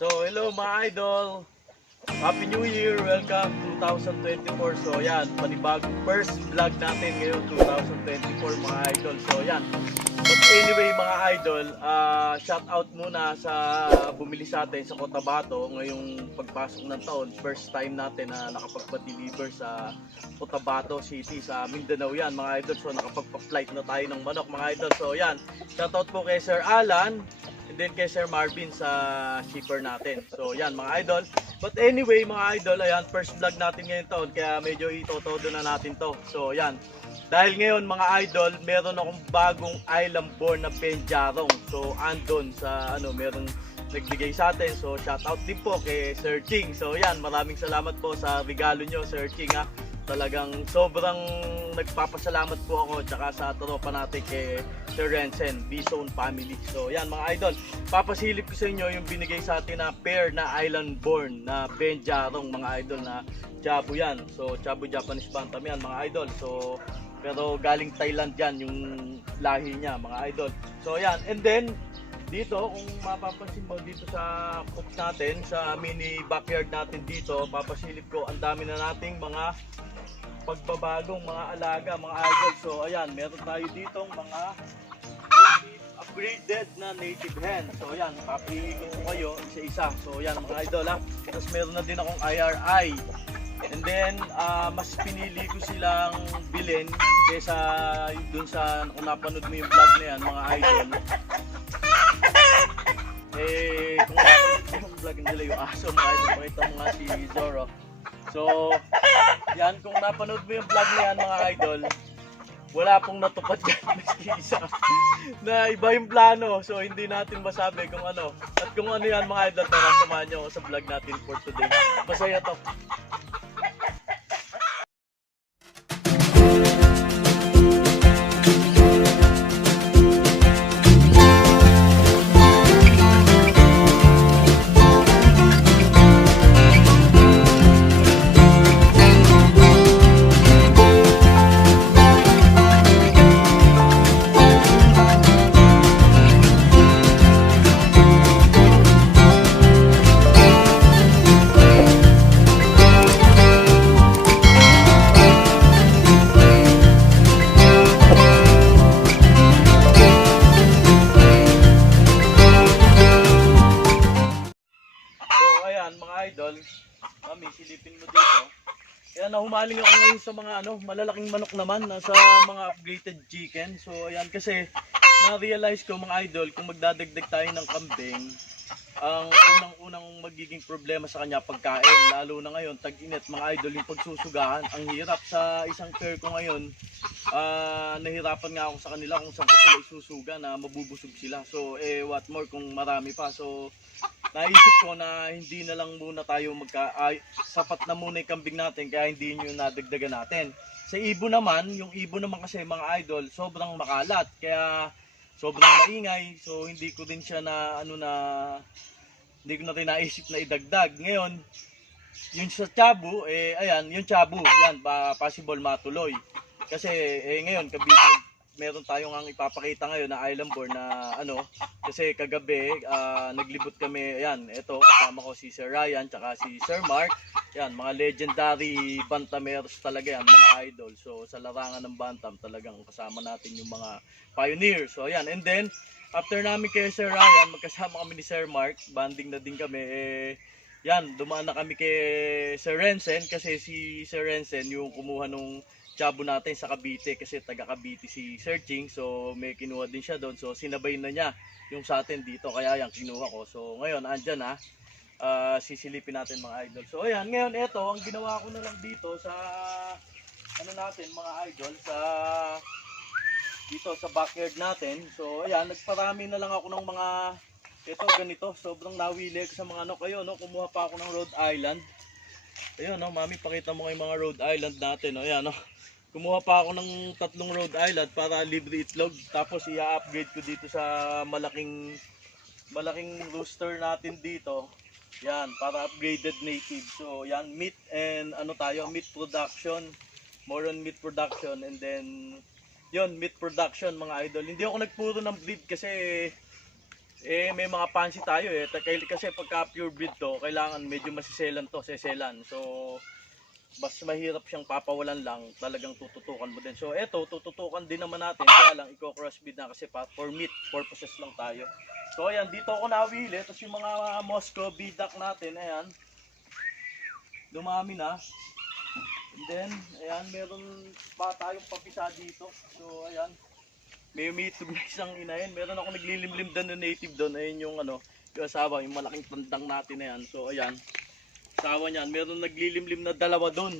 So, hello mga idol. Happy New Year! Welcome 2024. So, yan, panibagong first vlog natin ngayon 2024 mga idol. So, yan. But anyway mga idol, ah shout out muna sa bumili sa atin sa Cotabato ngayong pagpasok ng taon. First time natin na nakapagpa-deliver sa Cotabato City sa Mindanao yan mga idol. So nakapagpa-flight na tayo ng manok mga idol. So yan, shout out po kay Sir Alan then kay Sir Marvin sa shipper natin. So yan mga idol. But anyway mga idol, ayan, first vlog natin ngayon taon kaya medyo itotodo na natin to. So yan, dahil ngayon mga idol, meron akong bagong island born na penjarong. So andon sa ano, meron nagbigay sa atin. So shout out din po kay Sir Ching. So yan, maraming salamat po sa regalo nyo Sir Ching ha. Talagang sobrang nagpapasalamat po ako tsaka sa tropa natin kay Sir Rensen, B-Zone Family. So yan mga idol, papasilip ko sa inyo yung binigay sa atin na pair na island born na penjarong mga idol na Chabu yan. So Chabu Japanese Bantam yan mga idol. So pero galing Thailand yan yung lahi niya mga idol. So yan, and then dito kung mapapansin mo dito sa cooks natin sa mini backyard natin dito papasilip ko ang dami na nating mga pagbabagong mga alaga mga idol. So ayan meron tayo ditong mga upgraded na native hen. So ayan papiliin ko kayo isa-isa. So ayan mga idol ha. Tapos meron na din akong IRI and then ah, mas pinili ko silang bilhin kaysa dun sa kung napanood mo yung vlog na yan mga idol. Eh kung napanood mo yung vlog nila yung aso mga idol pakita mo nga si Zoro so yan kung napanood mo yung vlog na yan mga idol wala pong natupad yan maski isa na iba yung plano so hindi natin masabi kung ano. At kung ano yan mga idol tara samahan nyo sa vlog natin for today. Masaya to Ayan, nahumaling ako ngayon sa mga ano, malalaking manok naman na sa mga upgraded chicken. So ayan kasi na-realize ko mga idol kung magdadagdag tayo ng kambing, ang unang-unang magiging problema sa kanya pagkain, lalo na ngayon tag-init mga idol yung pagsusugahan. Ang hirap sa isang pair ko ngayon, ah nahirapan nga ako sa kanila kung saan ko sila isusuga na mabubusog sila. So eh what more kung marami pa. So naisip ko na hindi na lang muna tayo magka ay, sapat na muna yung kambing natin kaya hindi nyo nadagdagan natin. Sa ibo naman, yung ibo naman kasi mga idol, sobrang makalat. Kaya sobrang maingay. So hindi ko din siya na ano na hindi ko na rin naisip na idagdag. Ngayon, yung sa Chabu, eh ayan, yung Chabu, yan, ba, possible matuloy. Kasi eh ngayon, kabit meron tayong ang ipapakita ngayon na island born na ano kasi kagabi ah, naglibot kami ayan ito kasama ko si Sir Ryan tsaka si Sir Mark. Yan mga legendary bantamers talaga yan mga idol. So sa larangan ng bantam talagang kasama natin yung mga pioneers. So ayan and then after namin kay Sir Ryan magkasama kami ni Sir Mark banding na din kami eh yan dumaan na kami kay Sir Rensen kasi si Sir Rensen yung kumuha nung Chabo natin sa Cavite kasi taga Cavite si Sir Ching. So may kinuha din siya doon. So sinabay na niya yung sa atin dito. Kaya yan kinuha ko. So ngayon andyan na Ah, sisilipin natin mga idol. So ayan ngayon eto ang ginawa ko na lang dito sa ano natin mga idol sa dito sa backyard natin. So ayan nagparami na lang ako ng mga ito ganito sobrang nawili sa mga ano kayo no kumuha pa ako ng Rhode Island ayun no mami pakita mo kay mga Rhode Island natin no ayan no Kumuha pa ako ng tatlong Rhode Island para libre itlog. Tapos i-upgrade ko dito sa malaking malaking rooster natin dito. Yan, para upgraded native. So, yan, meat and ano tayo, meat production. More on meat production and then yun, meat production mga idol. Hindi ako nagpuro ng breed kasi eh may mga fancy tayo eh. Kasi pagka pure breed to, kailangan medyo masiselan to, seselan. So, mas mahirap siyang papawalan lang, talagang tututukan mo din. So, eto, tututukan din naman natin, kaya lang i-crossbreed na kasi pa, for meat purposes lang tayo. So, ayan, dito ako nawili. Tapos yung mga Moscow bidak natin, ayan, dumami na. And then, ayan, meron pa tayong papisa dito. So, ayan, may umitog na isang inahin. Meron ako naglilimlim doon na native doon. Ayun yung ano, yung asawa, yung malaking tandang natin na yan. So, ayan, asawa niyan. Meron naglilimlim na dalawa doon.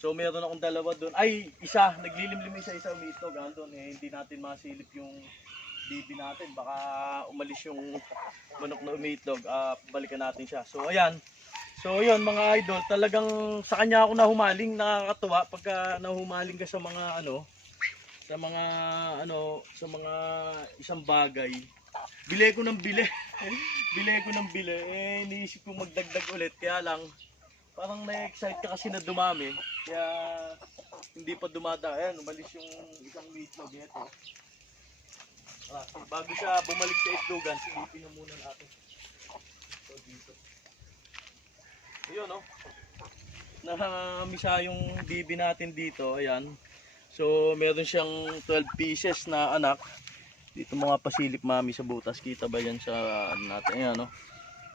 So, meron akong dalawa doon. Ay, isa, naglilimlim isa, isa umitog. Andun, eh, hindi natin masilip yung bibi natin. Baka umalis yung manok na umitlog. Ah, balikan natin siya. So, ayan. So, yun mga idol, talagang sa kanya ako nahumaling, nakakatuwa pagka nahumaling ka sa mga ano, sa mga ano, sa mga isang bagay. Bili ko ng bili. bili ko ng bili. Eh, iniisip ko magdagdag ulit. Kaya lang, parang na-excite ka kasi na dumami. Kaya, hindi pa dumada. Ayan, umalis yung isang meatloaf. Ito. Ah, so bago siya bumalik sa itlogan, silipin na muna natin. So, dito. Ayun, no? Nahamisa yung bibi natin dito. Ayan. So, meron siyang 12 pieces na anak. Dito mga pasilip mami sa butas. Kita ba yan sa ano natin? Ayan, no?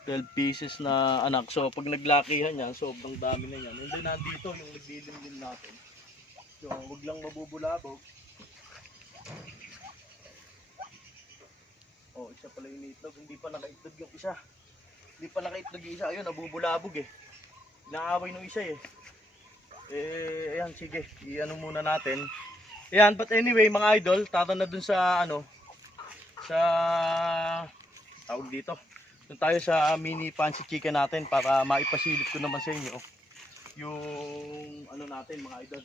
12 pieces na anak. So, pag naglakihan yan, sobrang dami na yan. And then, nandito yung naglilimlim natin. So, wag lang mabubulabog. Oh, isa pala yung itlog. Hindi pa nakaitlog yung isa. Hindi pa nakaitlog yung isa. Ayun, nabubulabog eh. Inaaway nung isa eh. Eh, ayan, sige. I-ano muna natin. Ayan, but anyway, mga idol, tara na dun sa, ano, sa, tawag dito. Dun tayo sa mini fancy chicken natin para maipasilip ko naman sa inyo yung, ano natin, mga idol.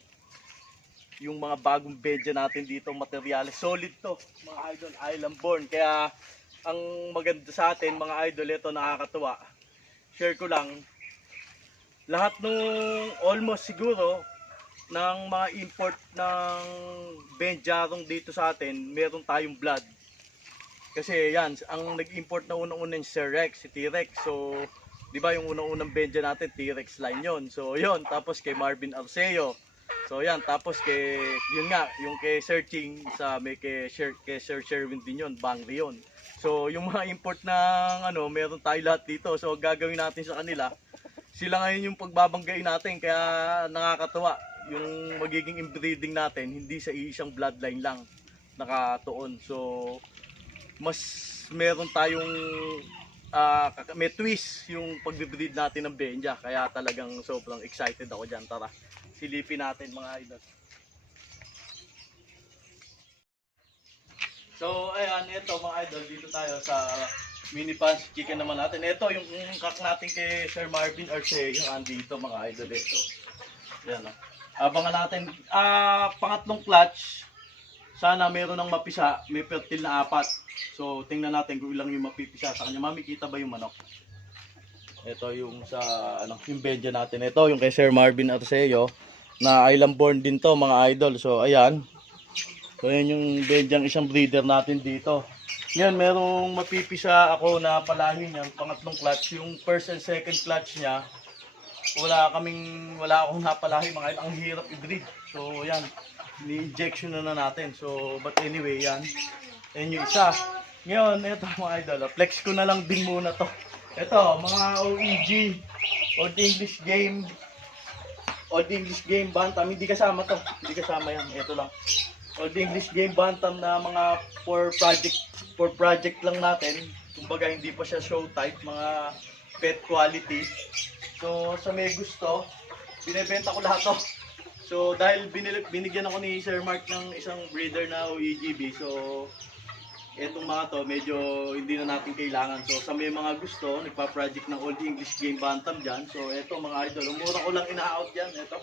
Yung mga bagong bedya natin dito, materyales. Solid to, mga idol, island born. Kaya, ang maganda sa atin, mga idol, ito nakakatuwa. Share ko lang, lahat nung almost siguro ng mga import ng Benjarong dito sa atin, meron tayong blood. Kasi yan, ang nag-import na unang-una si Sir Rex, si T-Rex. So, di ba yung unang-unang Benja natin, T-Rex line yon So, yon Tapos kay Marvin Arceo. So, yan. Tapos kay, yun nga, yung kay Sir Ching, sa may kay, Sir, kay Sir Sherwin din yun, Bangri yun. So, yung mga import ng ano, meron tayo lahat dito. So, gagawin natin sa kanila, sila ngayon yung pagbabanggain natin kaya nakakatuwa yung magiging inbreeding natin. Hindi sa isang bloodline lang nakatuon. So mas meron tayong kaka- may twist yung pagbe-breed natin ng Benja. Kaya talagang sobrang excited ako dyan. Tara silipin natin mga idol So, ayan, ito mga idol, dito tayo sa mini punch chicken naman natin. Ito yung kak natin kay Sir Marvin Arce, yung andito mga idol ito. Yan o. Abangan natin, ah, pangatlong clutch, sana meron ng mapisa, may fertile na apat. So, tingnan natin kung ilang yung mapipisa sa kanya. Mami, kita ba yung manok? Ito yung sa, ano, yung bedya natin. Ito yung kay Sir Marvin Arceo, na island born din to mga idol. So, ayan. So, yan yung bedyang isang breeder natin dito. Yan, merong mapipisa ako na palahin yan, pangatlong clutch. Yung first and second clutch niya, wala kaming, wala akong napalahi mga. Ang hirap i-breed. So, yan. Ni-injection na na natin. So, but anyway, yan. Yan yung isa. Ngayon, ito mga idol. oh, Flex ko na lang din muna to. Ito, mga OEG. Old English Game. Old English Game Bantam. Hindi kasama to. Hindi kasama yan. Ito lang. Old English Game Bantam na mga for project for project lang natin. Kumbaga hindi pa siya show type, mga pet quality. So sa may gusto, binebenta ko lahat to. So dahil binil- binigyan ako ni Sir Mark ng isang breeder na OEGB, so etong mga to medyo hindi na natin kailangan. So sa may mga gusto, nagpa-project ng Old English Game Bantam dyan. So eto mga idol, umura ko lang ina-out yan. Eto,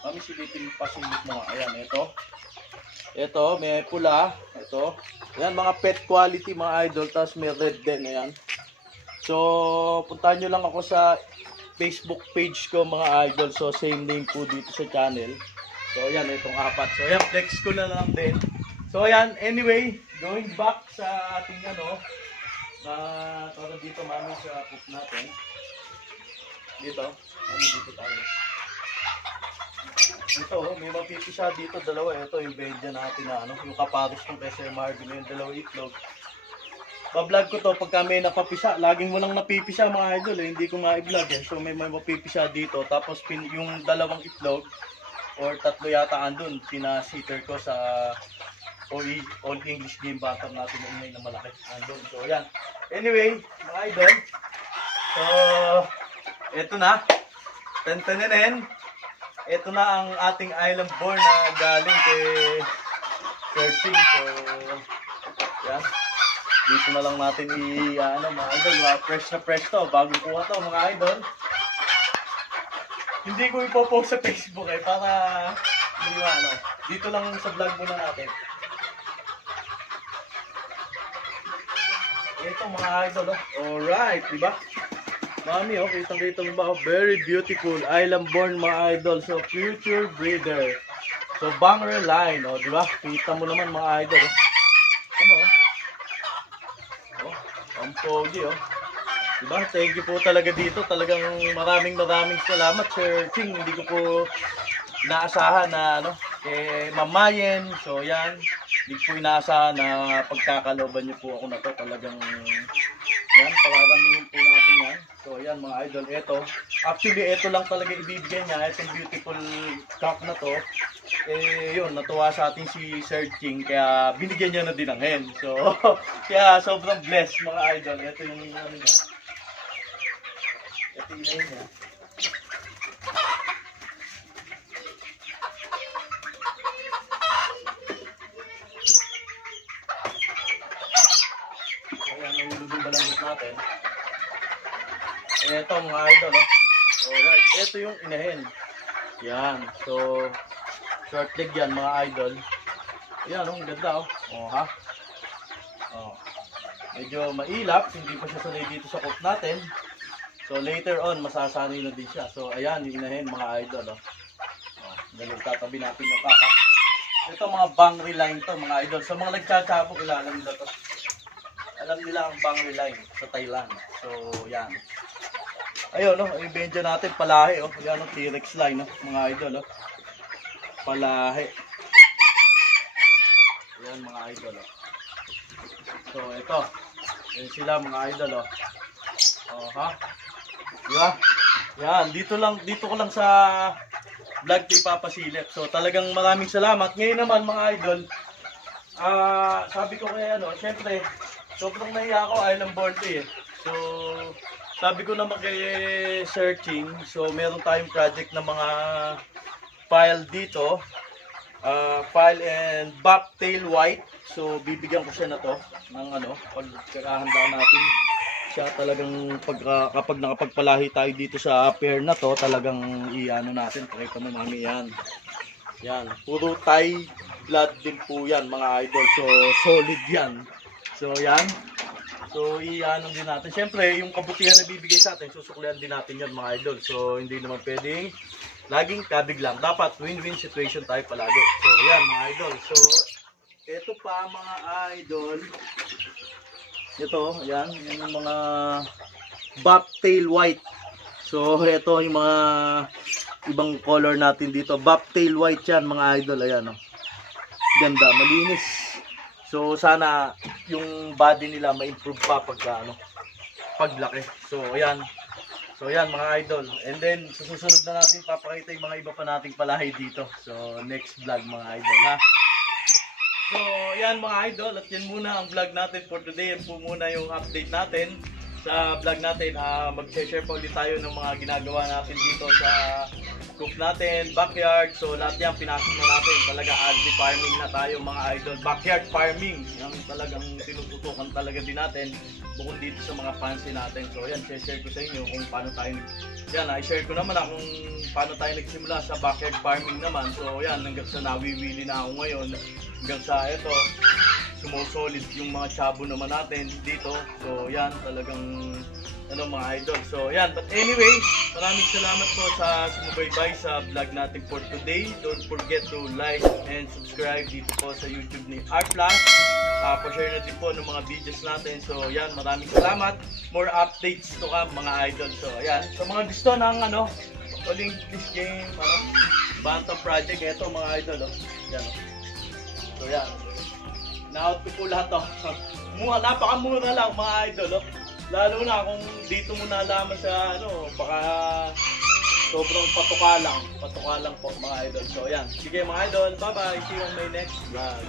kami silipin pa sulit mo. Ayan, eto. Ito, may pula. Ito. Yan, mga pet quality mga idol. Tapos may red din. Ayan. So, puntahan nyo lang ako sa Facebook page ko mga idol. So, same name po dito sa channel. So, ayan, itong apat. So, ayan, flex ko na lang din. So, ayan, anyway, going back sa ating ano, na tara dito mami sa cook natin. Dito, ano dito tayo. Dito, oh, may mapipisa dito, dalawa. Ito yung bedya natin na ano, yung kapares ng Sir Marvin, yung dalawa itlog. Bablog ko to pagka may napapisa. Laging walang napipisa mga idol eh. Hindi ko ma-vlog eh. So may may mapipisa dito. Tapos pin, yung dalawang itlog or tatlo yata andun. Pina-sitter ko sa all, all English game bantam natin na ingay na malaki. Andun. So yan. Anyway, mga idol. So, eto na. Tantanenen. Ito na ang ating island born na galing kay searching. So, yan. Dito na lang natin i ano mga idol, mga fresh na fresh to, bagong kuha to mga idol. Hindi ko ipopost sa Facebook eh para hindi ano. Dito lang sa vlog muna natin. Ito mga idol, oh. Alright, di ba? Mami, oh, kitang kita mo ba? Oh, very beautiful. Island born mga idol. So, future breeder. So, banger line, oh, di ba? Kita mo naman mga idol. Ano, oh? Oh, ang pogi, oh. Diba? Thank you po talaga dito. Talagang maraming maraming salamat, Sir Ching. Hindi ko po inaasahan na ano, kay Mamayen. So, yan. Hindi ko inaasahan na pagkakaloban niyo po ako na to. Talagang, yan, pararamihin po natin yan. So, yan mga idol. Ito, actually, ito lang talaga ibibigay niya. Itong beautiful cock na to. Eh, yun, natuwa sa atin si Sir Ching. Kaya, binigyan niya na din ng hen. So, kaya sobrang blessed mga idol. Ito yung ano niya. Ito yung niya. Kaya nahulog yung balanggot natin. Ito mga idol. Oh. Alright, ito yung inahin. Yan. So, short leg yan mga idol. Yan, oh, ganda oh. Oh, ha? Oh. Medyo mailap, hindi pa siya sanay dito sa cook natin. So, later on, masasanay na din siya. So, ayan, yung inahin mga idol. Oh. Oh, ganun tatabi natin yung kaka. Ito mga bangri line to mga idol. Sa mga nagtsatsapo, kilala nila to. Alam nila ang bangri line sa Thailand. So, yan. Ayun, no, yung benja natin, palahi, oh. Yan, oh, T-Rex line, oh, mga idol, oh. Palahi. Yan, mga idol, oh. So, ito. Yan sila, mga idol, oh. Oh, ha? Diba? Yan, dito lang, dito ko lang sa vlog ko ipapasilip. So, talagang maraming salamat. Ngayon naman, mga idol, ah, sabi ko kay ano, syempre, sobrang nahiya ako, island born to eh. So, sabi ko naman kay searching, so meron tayong project na mga file dito. ah file and bobtail white. So, bibigyan ko siya na to ng ano, pagkakahanda natin siya talagang pag, ah, kapag nakapagpalahi tayo dito sa pair na to, talagang i-ano natin, pakita mo mami yan. Yan, puro Thai blood din po yan mga idol. So, solid yan. So, yan. So, i-ano din natin. Siyempre, yung kabutihan na bibigay sa atin, susuklian din natin yan mga idol. So, hindi naman pwedeng laging kabig lang. Dapat win-win situation tayo palagi. So, yan mga idol. So, ito pa mga idol. Ito, yan. Yan yung mga bobtail white. So, ito yung mga ibang color natin dito. Bobtail white yan mga idol. Ayan, oh. Ganda, malinis. So, sana yung body nila ma-improve pa pagka, ano, paglaki. So, ayan. So, ayan mga idol. And then, sa susunod na natin papakita yung mga iba pa nating palahi dito. So, next vlog mga idol, ha? So, yan mga idol, at yan muna ang vlog natin for today. Yan po muna yung update natin sa vlog natin. Ah, mag-share pa ulit tayo ng mga ginagawa natin dito sa cook natin, backyard. So, lahat yan pinasok na natin. Talaga agri farming na tayo mga idol. Backyard farming, yung talagang tinututukan talaga din natin bukod dito sa mga fancy natin. So, yan, share ko sa inyo kung paano tayo yan, i-share ko naman na kung paano tayo nagsimula sa backyard farming naman. So, yan, hanggang sa nawiwili na ako ngayon. Hanggang sa ito, sumusolid yung mga chabo naman natin dito. So, yan, talagang, ano, mga idol. So, yan. But anyway, maraming salamat po sa sumubaybay sa vlog natin for today. Don't forget to like and subscribe dito po sa YouTube ni Artflash. pa-share na po ng mga videos natin. So yan, maraming salamat. More updates to come mga idol. So ayan, sa mga gusto ng ano, Olympic game, ano, Bantam Project, ito mga idol. Oh. Yan, oh. So yan, na-out ko po lahat. Mura, napakamura lang mga idol. Oh. Lalo na kung dito mo nalaman sa ano, baka sobrang patuka lang. Patuka lang po mga idol. So yan, sige mga idol, bye bye. See you on my next vlog.